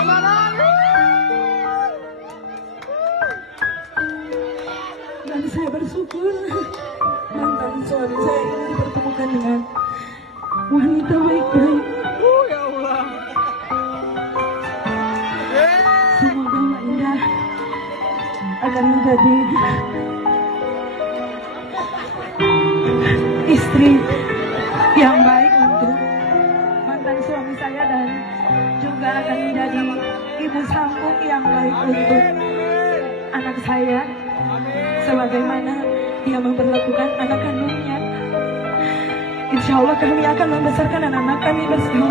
Dan saya bersyukur mantan suami saya ini dipertemukan dengan wanita baik-baik. Ya Allah. Semoga Mbak Indah akan menjadi istri yang baik untuk mantan suami saya dan juga akan menjadi ibu sambung yang baik untuk anak saya sebagaimana dia memperlakukan anak kandungnya. Insya Allah kami akan membesarkan anak-anak kami bersama.